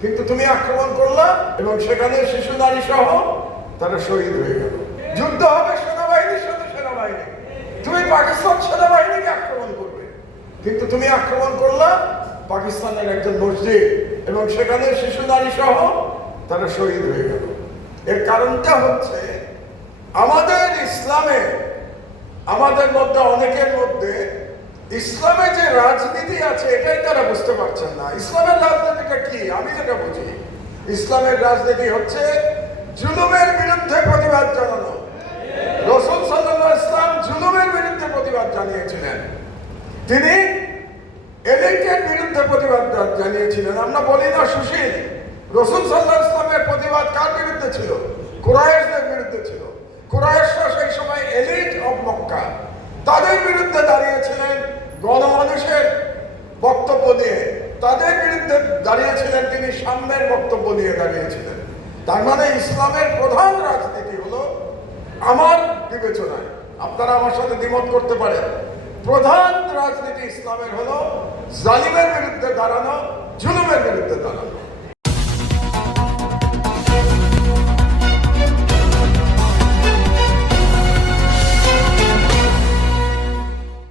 কিন্তু তুমি আক্রমণ করলা এবং সেখানে শিশু, নারী সহ তারা শহীদ হয়ে গেল। যুদ্ধ হবে সেনাবাহিনীর সাথে সেনাবাহিনী। তুমি পাকিস্তান সেনাবাহিনীকে আক্রমণ করবে। কিন্তু তুমি আক্রমণ করলা পাকিস্তানের একজন মসজিদ এবং সেখানে শিশু, নারী সহ তারা শহীদ হয়ে গেল। এর কারণটা হচ্ছে আমাদের ইসলামে, আমাদের মধ্যে, অনেকের মধ্যে ইসলামে যে রাজনীতি আছে, এটাই তারা বুঝতে পারছেন না। ইসলামের রাজনীতিটা কি? আমি যেটা বুঝি, ইসলামের রাজনীতি হচ্ছে জুলুমের বিরুদ্ধে প্রতিবাদ জানানো। রসুল সাল্লাহ ইসলাম জুলুমের বিরুদ্ধে প্রতিবাদ জানিয়েছিলেন। তিনি এলিটের বিরুদ্ধে প্রতিবাদ জানিয়েছিলেন। আমরা বলি না সুশীল। রসুল সাল্লাহ ইসলামের প্রতিবাদ কার বিরুদ্ধে ছিল? কুরাইশদের বিরুদ্ধে ছিল। কুরাইশরা সেই সময় এলিট অব মক্কা তাদের বিরুদ্ধে দাঁড়িয়েছিলেন গণমানুষের বক্তব্য দিয়ে। তাদের বিরুদ্ধে দাঁড়িয়েছিলেন তিনি, সামনের বক্তব্য দিয়ে দাঁড়িয়েছিলেন। তার মানে ইসলামের প্রধান রাজনীতি হলো আমার বিবেচনায়। আপনারা আমার সাথে দ্বিমত করতে পারেন। প্রধান রাজনীতি ইসলামের হলো জালিমের বিরুদ্ধে দাঁড়ানো, জুলুমের বিরুদ্ধে দাঁড়ানো।